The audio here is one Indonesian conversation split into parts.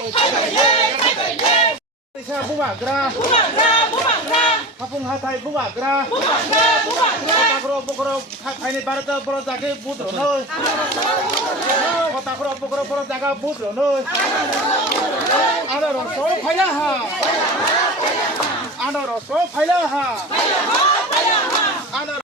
Isa bumagra. Kapung hatai bumagra. Kota kaini barat poro jaga budro noi. Kota poro jaga budro noi. Ada rosso payah. Ada rosso payah. Ada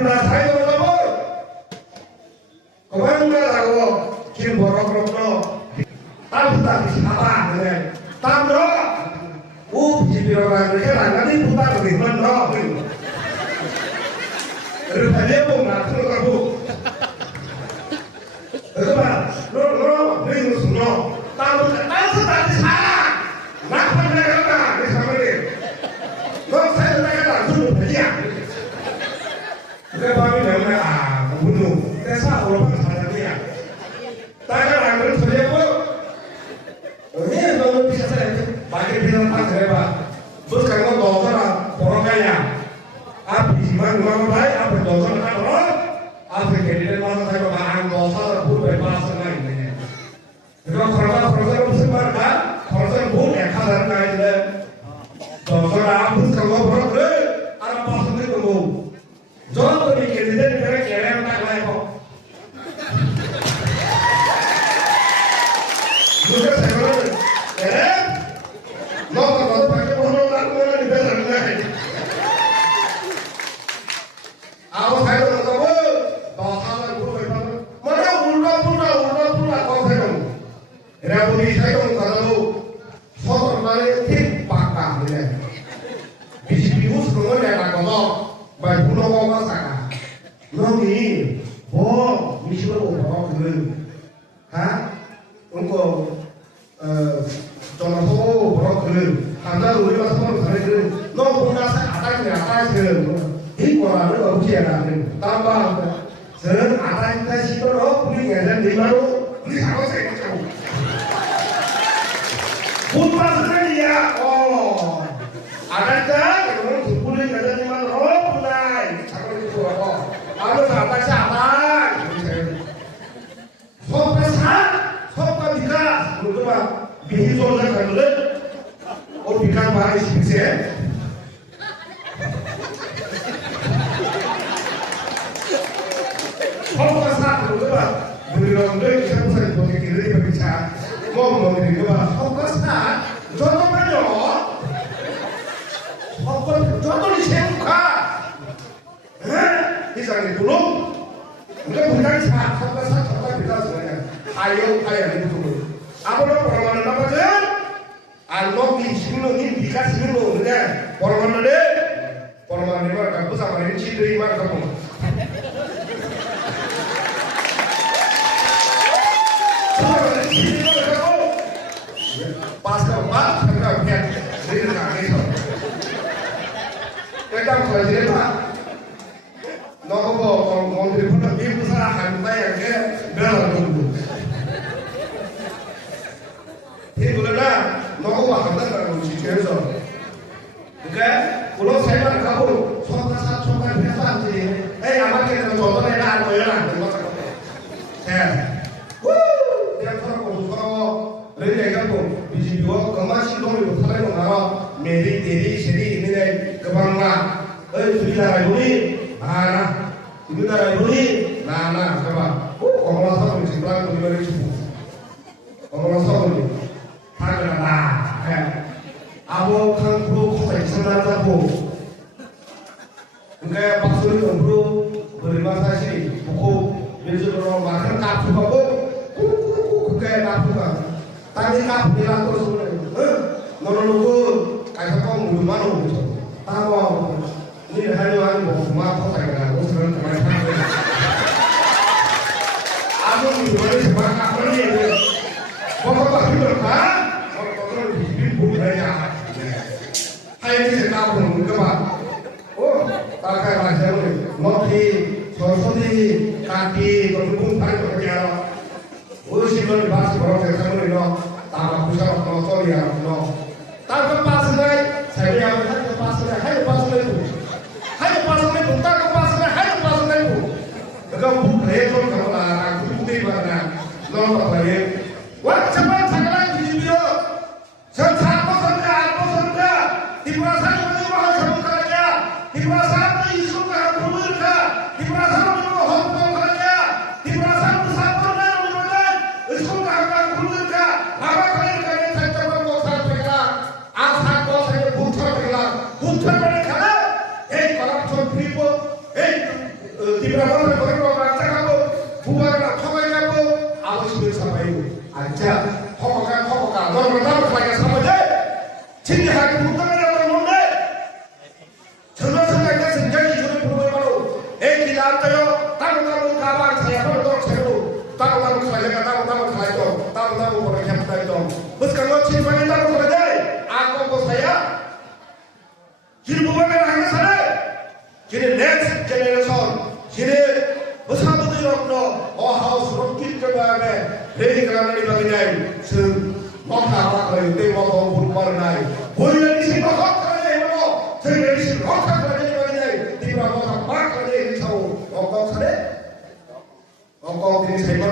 Ulna saya no tam ta di apa ne tam ro di biro ra ke ra na ni puta ro man ro ru pa le bo na tu ka bu ro ba no ni no su no tam ta di sa na pa ne ra na ni sa ma ni no sa ta ka ta tu pa ya ke ba mi ne na bu no ke sa ro pa sa ni ya ta ka ra ni su le bo ini kalau bisa saya pakai bilang pas saya pak, terus kalau dokter orang kaya, apa gimana orang baik, apa dokter kan orang, apa kejadian masa saya bahan dokter pun bebas lain. Kalau profesor bersebar kan, profesor pun kadang lain deh. Dokter apa kalau orang deh, ada pasien itu mau, jangan kejadian kira-kira tak lain kok. Juga saya no kalau pakai bono lalu mana di benar benar. Awak saya orang tahu, bahasa orang guru benar. Mana ulta kau saya orang. Rabu ni saya orang tahu, soal mana tim pakar ni. Bisnis semua ni nak kau, baik pulau kau masak. Nanti, misi kau kau ha? Engkau jangan tahu berapa keren, anda dulu masa mana keren keren, no punya atas keren, ini orang itu baru siapa keren, tambah seren atas kita siapa orang punya yang di mana, ini sama saya macam, putra seren dia, atas kan, orang punya yang di mana, punya, ini sama itu apa, ada atas siapa, sopan dikas, menurut apa? Bihi soalnya kan dulu, bikan baris bisa. Sopan satu dulu pak, beri ronde bisa bisa dipakai kiri berbicara, ngomong ini pak. Sopan satu, contoh banyak, sopan contoh di semuka, di sana dulu, enggak bukan satu, sopan satu bisa sebenarnya. Ayo ini dulu. Apa lo permainan apa kan? Alok di sini dikas sini lo, ya. Permainan mana kampus sama ini ciri mana kamu? Pas keempat, kita lihat dari kaki. Kita belajar apa? Nopo mau dipotong ibu salah hantai yang ke dalam dulu. Ini bolehlah, nopo hantai dalam cikgu itu. Oke, kalau saya nak kabur, sokan biasa sih. Apa kita contoh ni lah, apa ya? Dia kalau ini kabur, biji dua kemas itu itu kalau orang meri seri ini kebangga. Sudah ini. Itu dari ini, coba. Kalau rasa mesti bilang bagaimana itu. Kalau rasa ini, Abo kan bro kau sana tahu. Enggak pasal itu bro berimasa sih. Buku besok orang makan kapu kapu, kayak kapu kan. Tadi kapu bilang terus nunggu kayak kau mulu mana gitu. Tahu ini hanya mau semua kau saya terus kemarin. Aku mulu semua kapu ni. Bapak tak bilang kan? Bapak bilang bukan hanya. Hai ini saya tahu ke pak. Tak kaya macam ni. Nopi, soroti, kaki, berhubung pada kerja. Urusin lo dibahas orang saya sama ni no. Tak pusat no ya no. Tak lepas lagi. Saya yang hai lepas lagi. Hai lepas lagi. Hai lepas lagi. Tak lepas lagi. Hai lepas lagi. Kalau bukan itu kalau lah aku putih mana. No tak lagi. Wah cepat sekarang di video. Satu saja. Diperasaan menerima kamu kerja. Diperasaan isu kamu berkerja. Diperasaan menerima hongkong kerja. Diperasaan bersama dan menerima isu kamu berkerja. Apa kalian saya coba bosan 아자 허거가 너는 나를 가게 삼아줘 진리하게 못하는 놈들 전화 생각에 생각이 저를 보고 바로 애기 낳았어요 따로 가방 사야로 또 새로 따로 가야가 따로 가야죠 따로 보내 캠프다이도 무슨 거 친구가 따로 가야 아고 보세요 길 보면 하는 사람 길에 넥스트 제너레이션 길에 bersama dengan haus rokit kebahagiaan dari kerana ini bagian semua orang itu mau berwarna boleh di sini kok kerana itu saya di sini kok kerana ini bagian di berapa tempat kerana ini tahu ongkong sana ongkong ini saya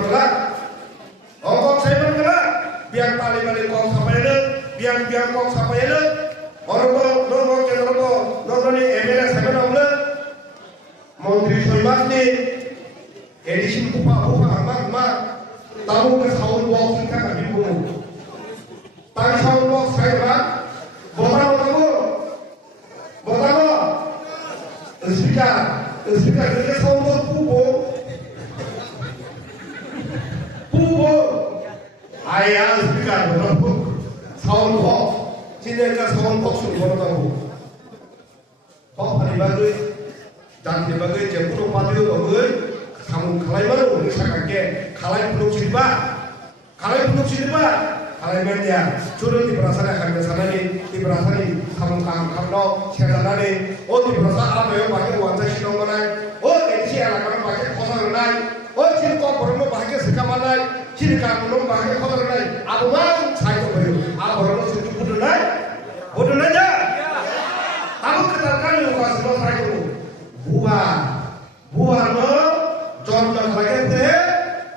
bergerak biar balik kong sampai ada biar kong sampai ada orang orang ini MLA saya namanya Menteri Sosial ni Edisi buka amat tahu ke tahun waktu kita kami bunuh. Tapi tahun waktu saya kan, pertama, speaker kita tahun waktu pupo, ayah speaker tahun waktu, cina kita tahun waktu sudah tahu. Kau hari bagai, dan sebagai jemput padu bagai. Kamu kalaiman udah sakake, kalai peluk sirba, kalai media, curut di perasaan akan kesana di perasaan kamu siapa nih, di perasaan apa yang pakai wanita sinong mana, edisi anak pakai kotor mana, ciri kau perlu pakai sekaman ciri kamu pakai kotor mana, apa mau saya coba apa perlu suatu bodoh aja, kamu katakan yang kau sudah saya buah no. Contoh lagi tu,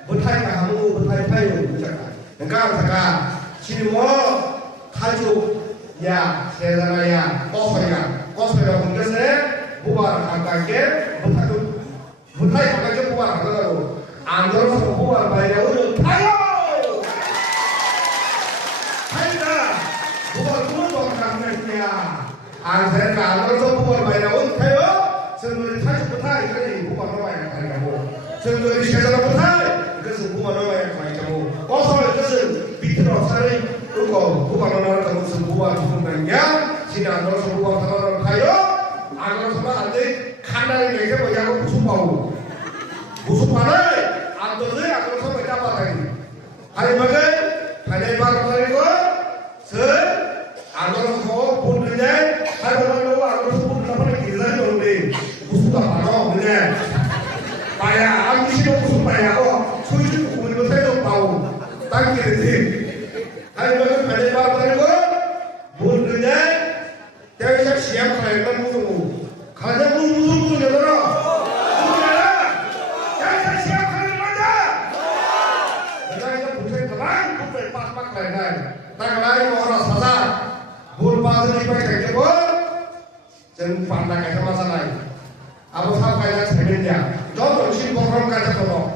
betai kamu, betai payu, cakap. Engkau cakap, sini mo, kaju, ya, sedana ya, kosnya mungkin saya, buat angkat ke, betai angkat ke buat angkat lalu, angkat sama buat bayar udah, ayo, buat dulu angkat ya, angkat sama buat bayar udah, ayo, sebelum kaju betai kali, buat orang yang kali kamu. Sendiri saya dapat 그것은 부모님의 관점으로 어서 그것은 밑으로 살이 그거 부모님을 그것은 부모와 죽는 게 신이 안 들어서 부모와 살아를 가요 안 그러서는 안돼 간단히 얘기해 뭐냐고 무슨 말을 안 들어서 안 그러서 왜 잡아다니 아니 뭐게 간단히 말하는 거안 그러서 보는데 하루는 안 그러서 보는 길을 오는데 무슨 말하노 그냥 Payah, aku sih mau payah kok, suju kumpul saya tahu, tangkir sih. Hari baru pada baru kok, bundanya, dia siap kalian musuh, kalian musuh jadara, dia siap kalian mana? Kita bukan terang, bukan pas kalian, tak lain orang salah, bul pas ni pakai kebun, jangan pandang ke masalah. Abu Bakar kalian sebenarnya. Jodoh sih bohong kaca bohong.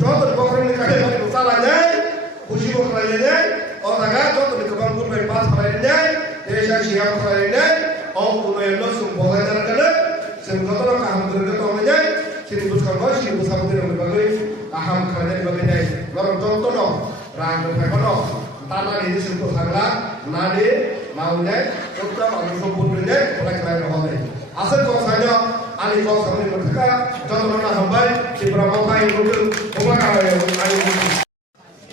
Jodoh bohong ni kalian bagi salahnya, uji bohong lainnya, orang agak jodoh di kebun pun berpas lainnya, desa siap lainnya, orang pun yang langsung bohong jalan jalan, semua orang kaham terdekat orangnya, sini buskan bos, sini buskan tidak berbagai, kaham kalian berbagai, orang jodoh no, rangkap mereka no, tanah ini semua sangat, nade, maunya, jodoh orang semua punya, oleh kalian orang asal kau saja Ali kau sambil berdekat, contohnya sampai si berapa yang mungkin pemakai yang Ali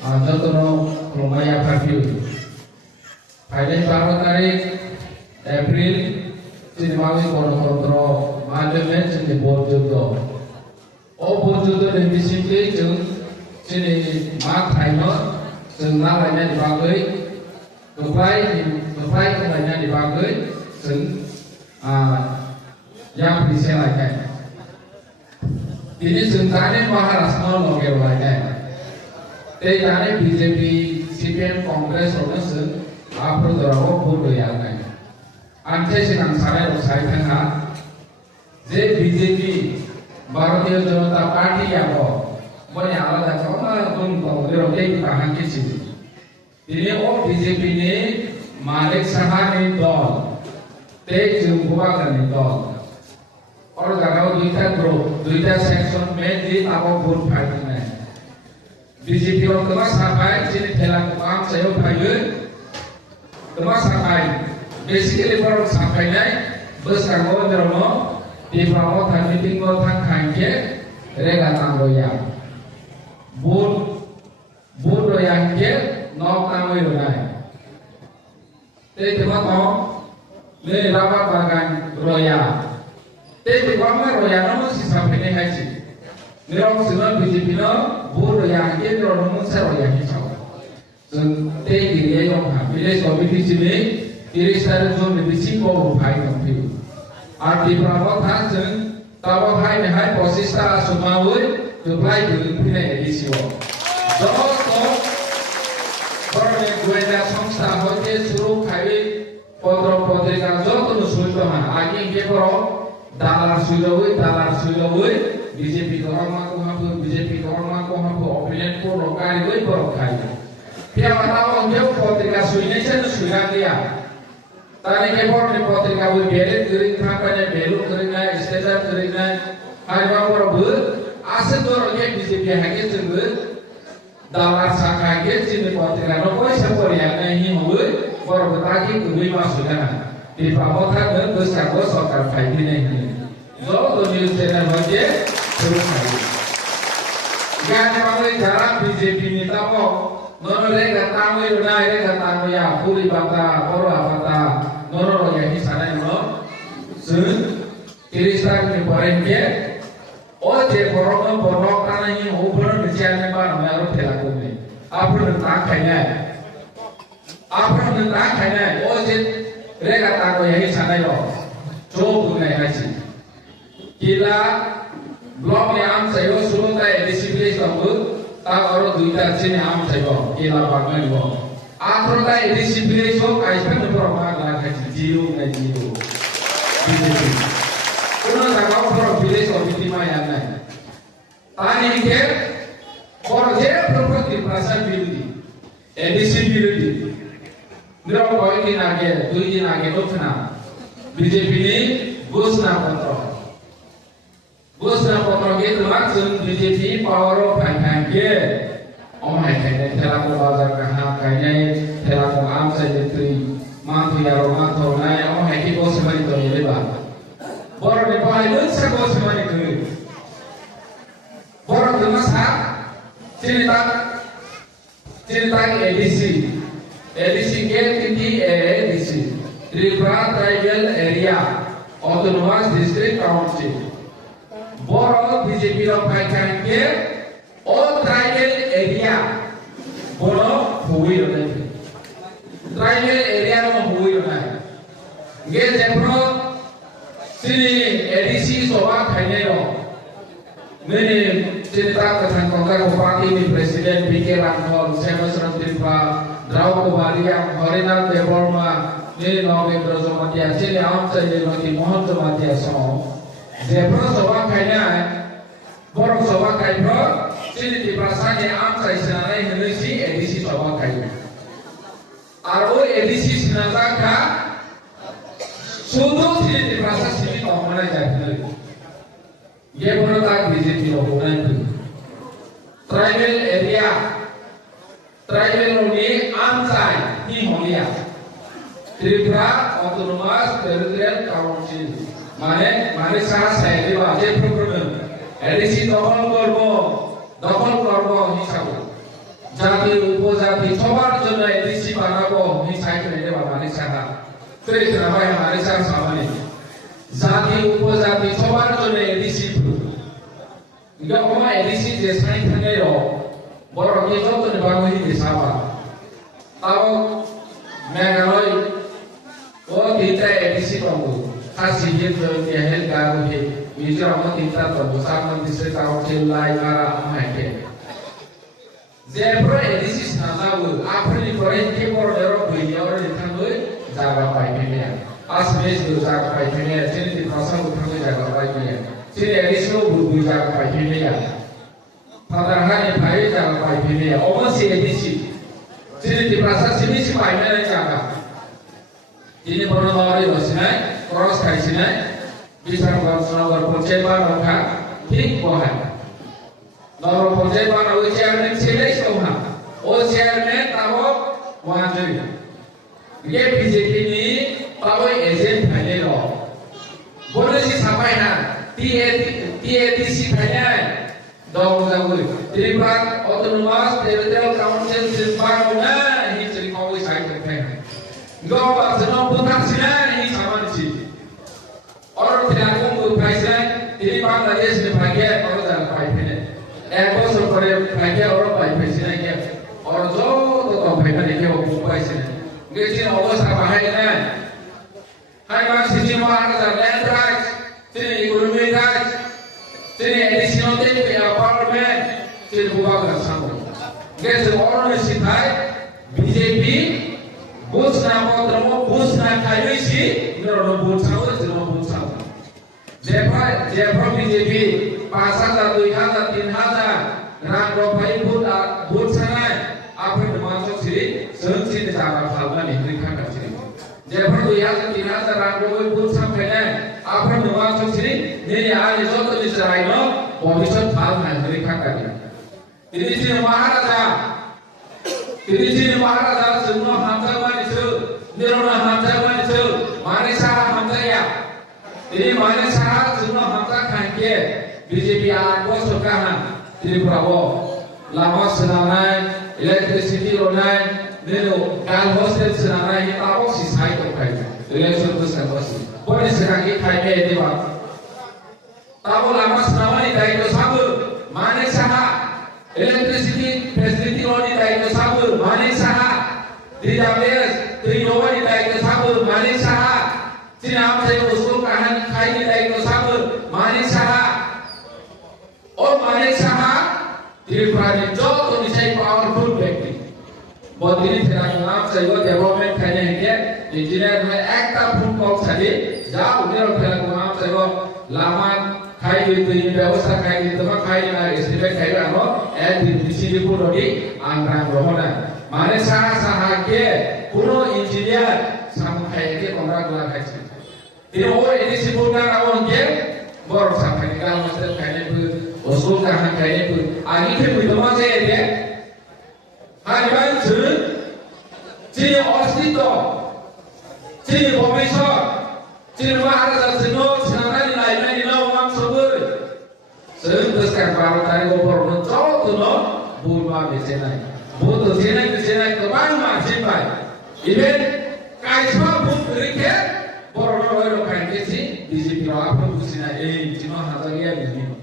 contohnya lumayan kafir. Pada tarik April sini mahu kontrol management sini bodoh. Bodoh dan disiplin jeng sini mak timer senang lainnya dipakai, kepai lainnya dipakai, yang bisa lainnya. Ini sebenarnya Maharashtra logo lainnya. Tapi BJP, CPM, Kongres, orang apa dorong bodoh yang lain. Ante sedang saya tengah. Jadi BJP, Bharatiya Janata Party yang banyak alat yang pun Kongres yang tahan kisi. Ini BJP ini Malik Shah ni dol, Tej Jumbuka ni dol. और जगह दुईटा ग्रुप दुईटा सेक्शन में जी ताको भूल फाइट में BJP orang kemas sampai sini telah kemam saya pakai kemas sampai basically orang sampai naik besar kau berono di bawah than meeting kau than kainke rega tanggoya bud royang ke nok tanggoy naik tadi tempat le rapat bagan roya tadi kamu roya namun si sampai naik haji Nirong semua BJP no buru yang ke nirong musar yang hijau. Sunte diri yang village committee sini diri saya tu mesti kau bukai kampi. Arti perawat hasil tawa hai nehai posista sumawul supply dengan pina edisi wo. Jauh orang gue dah samsta hote suruh kai potro-potri kan jauh tu sulit mana. Agi ke pro dalar sulawui BJP orang aku hapu BJP orang aku hapu opinion ko rokai gue rokai. Pihak tahu dia potrika suine chen suina dia. Tadi ke por ni potrika gue beli kering kampanye belu kering na istilah kering na hari bawa ber asal tu orang BJP hake cengu dalar saka hake cini potrika no koi sepor yang nahi gue por betaki gue masukkan di bawah kan besar gue sokar fight ini. So tu news channel baca terus lagi. Jangan pakai cara BJP ni tahu, nono mereka tahu itu naik mereka tahu ya, puli bata, korwa bata, nono yang di sana nono, sun, kiristan ni perempuan, oh je borok tanah ini, ubah berjalan ni mana, mereka terlalu ni, apa tentang kaya, oh je mereka tahu yang di sana yo, coba ni aja, kita blok ni am sayo suruh tay disiplin kamu tak orang duita sini am sayo kila bangun bo atro tay disiplin so kaispan berapa lagi jiru ngajiru kuna tak kau berapa bilis komiti maya nai tani ke orang je berapa di perasaan biru edisi biru nira kau ini nage tujuh nage dokna BJP ni bos na kontrol bos na potong itu maksud BJP power of hangke, hai kayaknya telah ko bazar kaham kayaknya telah ko am saja tu mantu ya rumah tu naik hai ki bos mani tu ni leba, baru ni pakai lu sah bos mani tu, baru tu masa cerita edisi ke tinggi edisi Tripura Tribal Area Autonomous District Council. Boro BJP lo pakai ke all tribal area boro hui lo nanti tribal area lo hui lo nanti ge jepro sini edisi soal kayaknya lo ini cerita tentang kongres bupati di presiden PK Ranghol Semes Rantripa Drau Kubaria Horinal Deborma ini November Zomatia sini am saya lagi mohon Zomatia so Jepro sobat kayaknya, borong sobat kayaknya, sini di perasaan yang am saya senanai hendak edisi sobat kayaknya. Arwah edisi senanaka, sudah sini di perasaan sini kau mana jadi. Dia pernah tak BJP lakukan itu. Tribal area, tribal ini am saya ni Mongolia. Tripura Autonomous Territorial Council. Mana sah saya lepas je problem. Edisi dokol korbo hisap. Jati upojati coba jono edisi panabo hisap itu lepas mana sah. Terus kenapa yang mana sah sama ni? Jati upojati coba jono edisi tu. Jika orang edisi jesain tanya yo, borong itu tu ni bangun ini siapa? Tahu mengaloi, oh kita edisi kamu. Kasih itu dia helgar he, misal orang kita tu bersama distrik council lain cara mahke. Zebra edisi nazawu, apa ni korang kepor derok beli orang di tangguh jaga paipnya. Asmes tu jaga paipnya, sini di pasang utang jaga paipnya. Sini edisi lo buru jaga paipnya. Padahal ni pai jaga paipnya. Orang si edisi, sini di pasang sini si paipnya jaga. Ini pernah lari bosnya. Cross kali sini bisa berlangsung berpulcet barang kan, ঠিক বহায় Noro project bang awi chairman select kau o chairman tahu wajib. Ye BJP ni tahu agent hanya lo. Boleh si sampai na TATC hanya dong dong. Tribunal Autonomous Territorial Council Silpar mana ini ciri kau isai terkait. Gau bahasa putar sila ini sama di sini. Orang tidak kumpu paisa ini Bangladesh ni bahagia orang dah paipnya. Ekor seperti bahagia orang paipnya sini ke. Orang jauh tu kau paipnya ni ke kumpu paisa. Gejin awas apa hai na? Hai bang sisi mana dah land rights, sini economy rights, sini additional thing apartment, sini bukan bersama. Gejin orang ni sitai BJP bus nama termo bus nak kayu isi, nero bus sama, nero bus sama. Jepra BJP pasal dah 2,000, 3,000, nak ropai bus sana, apa yang masuk sini, sengsi cara falman ini kan sini. Jepra 2,000, 3,000, nak ropai bus sampai ni, apa yang masuk sini, ni ada jodoh di serai no, pemimpin falman ini kan ni. Ini sini Maharaja semua hamzah manisu, nirona hamzah manisu, manisah hamzah ya. Ini manisah semua hamzah kangke, BJP bos sukahan, Tripura lama senanai, electricity ronai, nilo gal hostel senanai kita bos sisai tokai, election tu senbosi. Boleh sekarang kita kayak ini bang. Tahu lama senanai dari itu sabu, manisah. Electricity facility oni dai ke sabur mani saha DWS Trinova ni dai ke sabur mani saha Cina am sai usul kahan khai ni dai ke sabur mani saha और mani saha Tripura ni jo to ni sai powerful व्यक्ति बहुत दिन से नाम sai वो development खाने हैं क्या engineer में एक ता phone call साले जा उन्हें और फिर नाम sai वो लामान khai itu ini व्यवस्था khai itu mah khai na estimate khai kan lo di sini pun lagi angkang rohona mana saha ke puno engineer sama khai ke kontrak gula khai sih ini ini sibuk kan awon ke baru sampai kalau mesti khai itu usul kan khai itu ani ke itu mah saya dia hari bantu sini hospital sini profesor sini maharaja sini senang lain Teruskan para tadi gopor mencol tu no bulma besenai, butuh besenai kebang masih baik. Ini kaisma but berikan, boron orang kain kesi di sini apa besenai cuma hanya begini.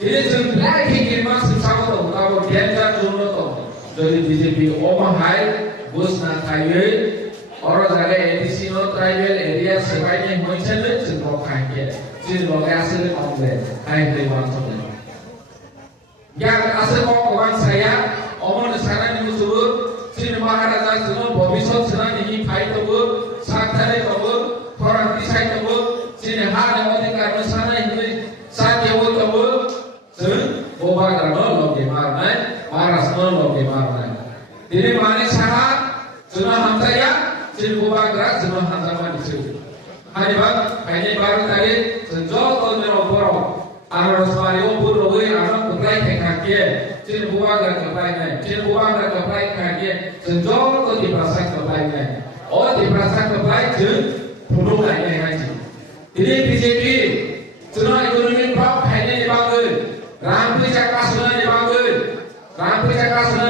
Ini lagi kirmas sama tu, kalau dia jono tu dari BJP omah hai bus nak kayu orang jaga edisi no tribal area sebaiknya macam ni semua kain ke. Jadi logo asal komplain, hai dewan soalnya. Yang asal kawan saya, omong sekarang ini musuh, sini Maharaja sini, Bobisot sini ini kai tahu, sakthare tahu, orang tisai tahu, sini hal yang karena sana ini saat yang tahu, sini boba karena logi marnai, maras no logi marnai. Ini mana sana, sini hamzah ya, sini boba gerak, sini hamzah mana sini. Hari baru tadi sejauh tahun berapa anak Mario pun logi anak berlai kaki, cina buah dan kepai kaki, sejauh tahun diperasaan kepai ni, diperasaan kepai cun penuh lainnya haji. Ini BJP, cina ekonomi prop hanya dibangun, ramai cakap sudah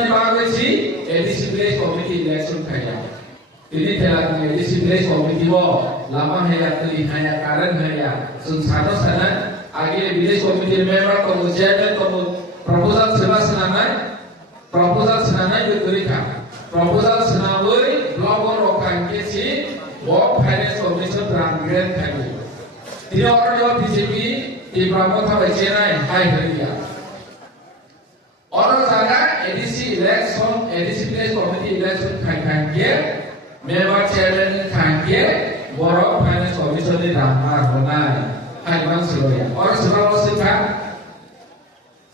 dibangun si edisi place committee election kaya. Ini telah edisi place committee lama hanya terlihat karen hanya sensata sana akhirnya village committee member kemudian proposal senanai diberikan proposal senawai blog rokan kesi work finance commission berangkat kami tidak orang BJP di Prabowo Bacenai hai beria orang sana edisi place committee election kaya member chairman kaya Borok finance commission di ramar benar, hai bang Surya. Orang selalu suka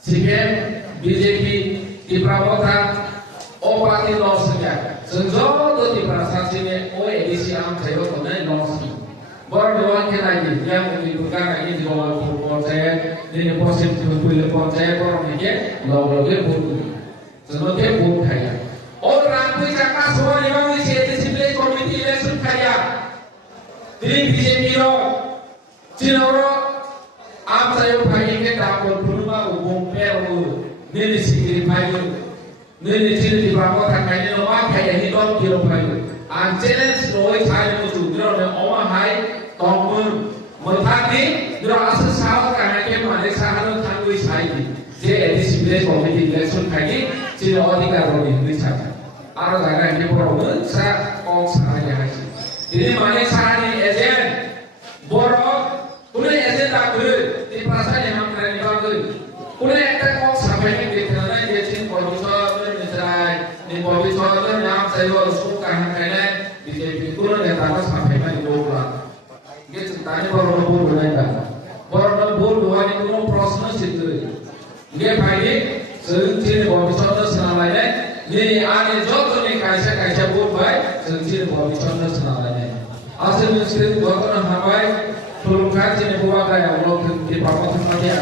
CPM, BJP di Prabowo, parti loss saja. Sejauh itu di prasasti ini, edisi am saya kena loss. Borok doang kita lagi, yang menunjukkan lagi di bawah purwol saya ini posisi kuil percaya orang ini lalu dia buat semua dia buat kaya orang pun cakap semua memang di sini display komite election kaya jadi BJP lo Cina orang am saya pagi ke dapur rumah umum peru ini sini pagi ini sini di bawah tangannya orang kaya hidup di rumah itu challenge loi saya itu dia orang hai tonggung mentari dia asal sahaja karena dia mana sahaja tangguh saya jadi display komite election kaya Cina orang tidak boleh bicara ada orang yang berumur saya kau sahaja haji ini mana sahaja ejen borok punya ejen tak boleh di pasar yang mana ni bagus punya ekta kau sampai ni di sana dia cint polisi ni polisi tu nama saya urus kan kena BJP tu ni datang sampai mana dua bulan dia tanya baru nombor dua ni dah baru nombor dua ni tu proses itu dia pagi sering polisi tu senang lagi ni ada jodoh ni kaisa buat baik sering polisi tu senang lagi asal mesti buat orang hambai Tolong kaji ni buat kaya Allah di bawah tempat dia.